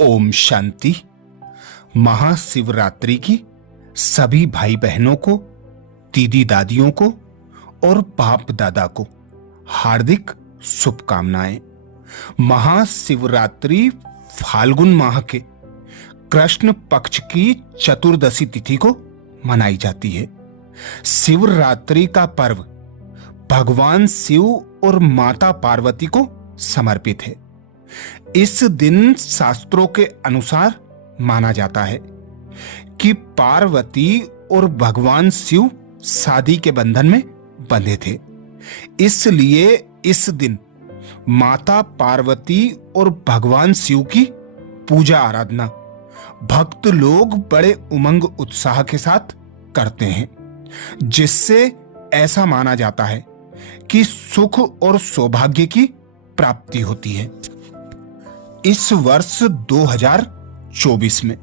ओम शांति। महाशिवरात्रि की सभी भाई बहनों को, दीदी दादियों को और बाप दादा को हार्दिक शुभकामनाएं। महाशिवरात्रि फाल्गुन माह के कृष्ण पक्ष की चतुर्दशी तिथि को मनाई जाती है। शिवरात्रि का पर्व भगवान शिव और माता पार्वती को समर्पित है। इस दिन शास्त्रों के अनुसार माना जाता है कि पार्वती और भगवान शिव शादी के बंधन में बंधे थे। इसलिए इस दिन माता पार्वती और भगवान शिव की पूजा आराधना भक्त लोग बड़े उमंग उत्साह के साथ करते हैं, जिससे ऐसा माना जाता है कि सुख और सौभाग्य की प्राप्ति होती है। इस वर्ष 2024 में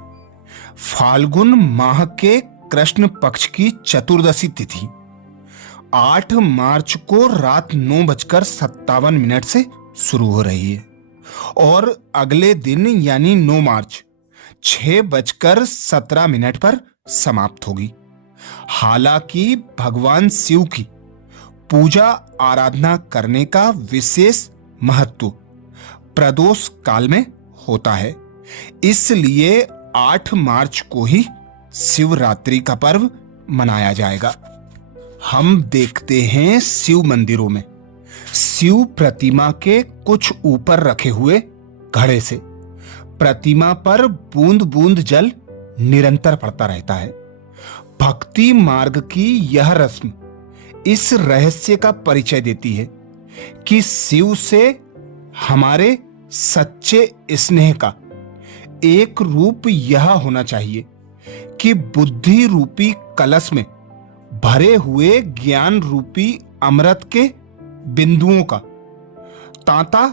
फाल्गुन माह के कृष्ण पक्ष की चतुर्दशी तिथि 8 मार्च को रात 9:57 से शुरू हो रही है और अगले दिन यानी 9 मार्च 6:17 पर समाप्त होगी। हालांकि भगवान शिव की पूजा आराधना करने का विशेष महत्व प्रदोष काल में होता है, इसलिए 8 मार्च को ही शिवरात्रि का पर्व मनाया जाएगा। हम देखते हैं शिव मंदिरों में शिव प्रतिमा के कुछ ऊपर रखे हुए घड़े से प्रतिमा पर बूंद बूंद जल निरंतर पड़ता रहता है। भक्ति मार्ग की यह रस्म इस रहस्य का परिचय देती है कि शिव से हमारे सच्चे स्नेह का एक रूप यह होना चाहिए कि बुद्धि रूपी कलश में भरे हुए ज्ञान रूपी अमृत के बिंदुओं का तांता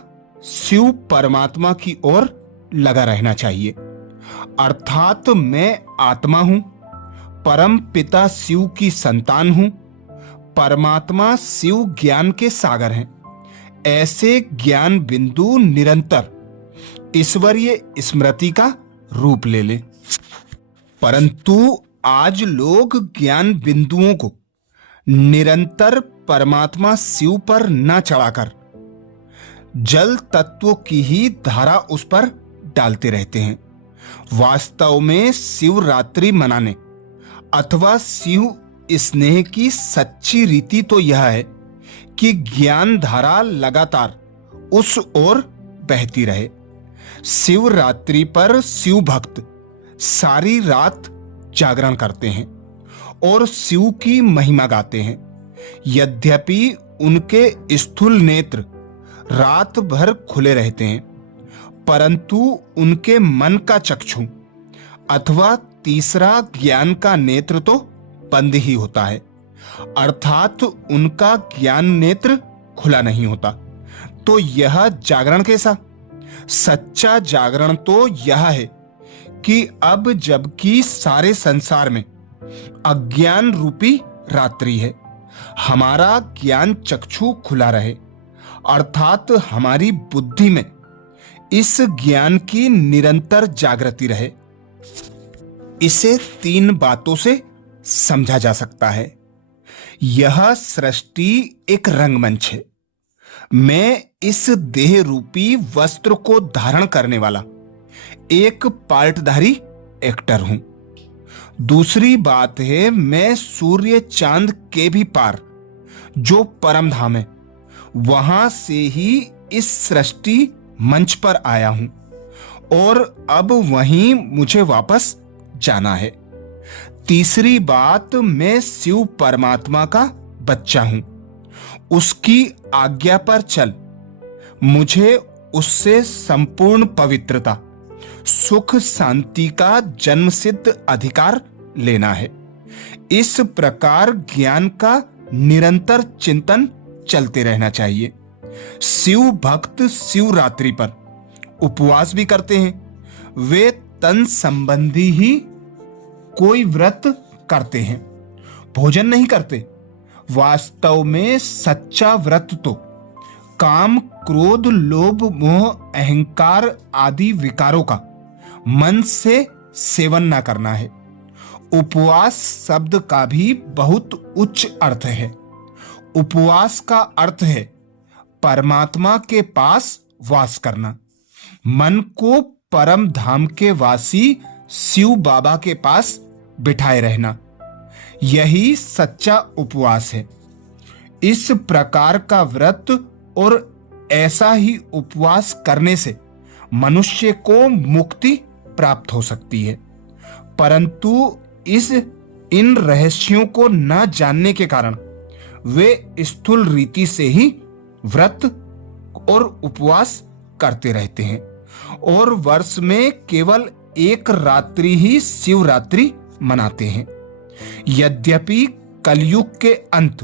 शिव परमात्मा की ओर लगा रहना चाहिए। अर्थात मैं आत्मा हूं, परम पिता शिव की संतान हूं, परमात्मा शिव ज्ञान के सागर हैं। ऐसे ज्ञान बिंदु निरंतर ईश्वरीय स्मृति का रूप ले ले। परंतु आज लोग ज्ञान बिंदुओं को निरंतर परमात्मा शिव पर न चढ़ाकर जल तत्व की ही धारा उस पर डालते रहते हैं। वास्तव में शिवरात्रि मनाने अथवा शिव स्नेह की सच्ची रीति तो यह है कि ज्ञान धारा लगातार उस ओर बहती रहे। शिवरात्रि पर शिव भक्त सारी रात जागरण करते हैं और शिव की महिमा गाते हैं। यद्यपि उनके स्थूल नेत्र रात भर खुले रहते हैं, परंतु उनके मन का चक्षु अथवा तीसरा ज्ञान का नेत्र तो बंद ही होता है, अर्थात उनका ज्ञान नेत्र खुला नहीं होता। तो यह जागरण कैसा? सच्चा जागरण तो यह है कि अब जबकि सारे संसार में अज्ञान रूपी रात्रि है, हमारा ज्ञान चक्षु खुला रहे, अर्थात हमारी बुद्धि में इस ज्ञान की निरंतर जागृति रहे। इसे 3 बातों से समझा जा सकता है। यह सृष्टि एक रंगमंच है। मैं इस देह रूपी वस्त्र को धारण करने वाला एक पार्टधारी एक्टर हूं। दूसरी बात है, मैं सूर्य चांद के भी पार जो परम धाम है वहां से ही इस सृष्टि मंच पर आया हूं और अब वहीं मुझे वापस जाना है। तीसरी बात, मैं शिव परमात्मा का बच्चा हूं। उसकी आज्ञा पर चल मुझे उससे संपूर्ण पवित्रता, सुख, शांति का जन्मसिद्ध अधिकार लेना है। इस प्रकार ज्ञान का निरंतर चिंतन चलते रहना चाहिए। शिव भक्त शिवरात्रि पर उपवास भी करते हैं। वे तन संबंधी ही कोई व्रत करते हैं, भोजन नहीं करते। वास्तव में सच्चा व्रत तो काम, क्रोध, लोभ, मोह, अहंकार आदि विकारों का मन से सेवन ना करना है। उपवास शब्द का भी बहुत उच्च अर्थ है। उपवास का अर्थ है परमात्मा के पास वास करना। मन को परम धाम के वासी शिव बाबा के पास बिठाए रहना, यही सच्चा उपवास है। इस प्रकार का व्रत और ऐसा ही उपवास करने से मनुष्य को मुक्ति प्राप्त हो सकती है, परंतु इन रहस्यों को न जानने के कारण वे स्थूल रीति से ही व्रत और उपवास करते रहते हैं और वर्ष में केवल एक रात्रि ही शिवरात्रि मनाते हैं। यद्यपि कलयुग के अंत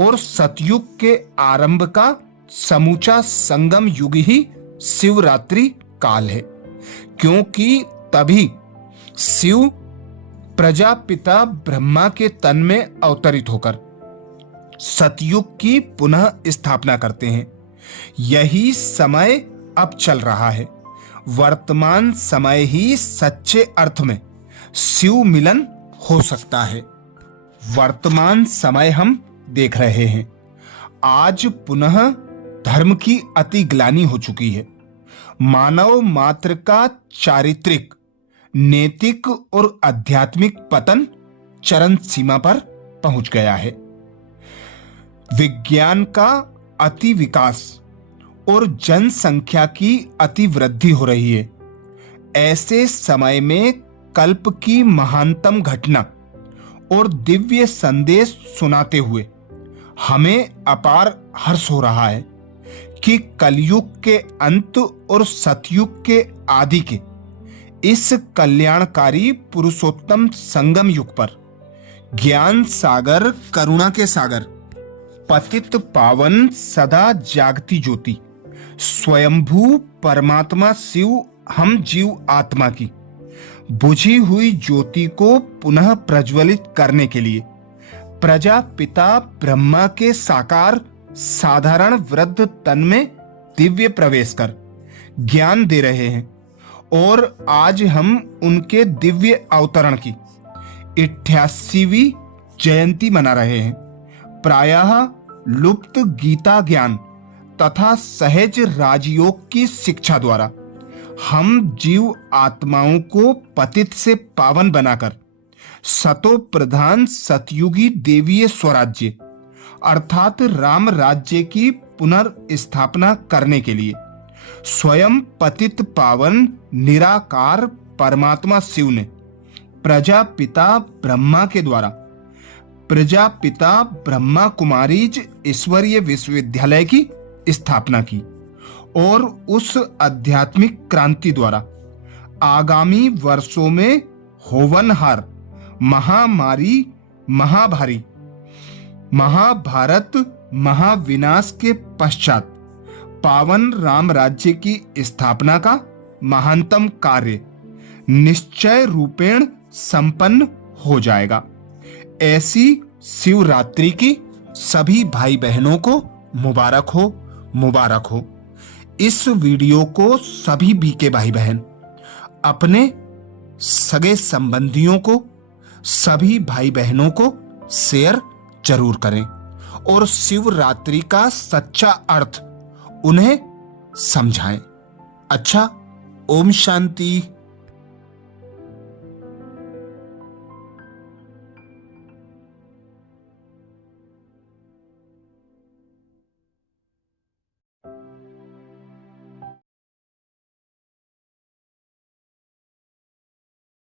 और सतयुग के आरंभ का समूचा संगम युग ही शिवरात्रि काल है, क्योंकि तभी शिव प्रजापिता ब्रह्मा के तन में अवतरित होकर सतयुग की पुनः स्थापना करते हैं। यही समय अब चल रहा है। वर्तमान समय ही सच्चे अर्थ में शिव मिलन हो सकता है। वर्तमान समय हम देख रहे हैं। आज पुनः धर्म की अति ग्लानि हो चुकी है। मानव मात्र का चारित्रिक, नैतिक और आध्यात्मिक पतन चरम सीमा पर पहुंच गया है। विज्ञान का अति विकास और जनसंख्या की अति वृद्धि हो रही है। ऐसे समय में कल्प की महानतम घटना और दिव्य संदेश सुनाते हुए हमें अपार हर्ष हो रहा है कि कलयुग के अंत और सतयुग के आदि के इस कल्याणकारी पुरुषोत्तम संगम युग पर ज्ञान सागर, करुणा के सागर, पतित पावन सदा जागती ज्योति स्वयंभू परमात्मा शिव हम जीव आत्मा की बुझी हुई ज्योति को पुनः प्रज्वलित करने के लिए प्रजापिता ब्रह्मा के साकार साधारण वृद्ध तन में दिव्य प्रवेश कर ज्ञान दे रहे हैं और आज हम उनके दिव्य अवतरण की 88वीं जयंती मना रहे हैं। प्रायः लुप्त गीता ज्ञान तथा सहज राजयोग की शिक्षा द्वारा हम जीव आत्माओं को पतित से पावन बनाकर सतो प्रधान सतयुगी देवीय स्वराज्य अर्थात राम राज्य की पुनर्स्थापना करने के लिए स्वयं पतित पावन निराकार परमात्मा शिव ने प्रजापिता ब्रह्मा के द्वारा प्रजापिता ब्रह्मा कुमारीज ईश्वरीय विश्वविद्यालय की स्थापना की और उस आध्यात्मिक क्रांति द्वारा आगामी वर्षों में होवनहार महामारी महाभारी महाभारत महाविनाश के पश्चात पावन राम राज्य की स्थापना का महानतम कार्य निश्चय रूपेण संपन्न हो जाएगा। ऐसी शिवरात्रि की सभी भाई बहनों को मुबारक हो, मुबारक हो। इस वीडियो को सभी बीके भाई बहन अपने सगे संबंधियों को, सभी भाई बहनों को शेयर जरूर करें और शिवरात्रि का सच्चा अर्थ उन्हें समझाएं। अच्छा, ओम शांति।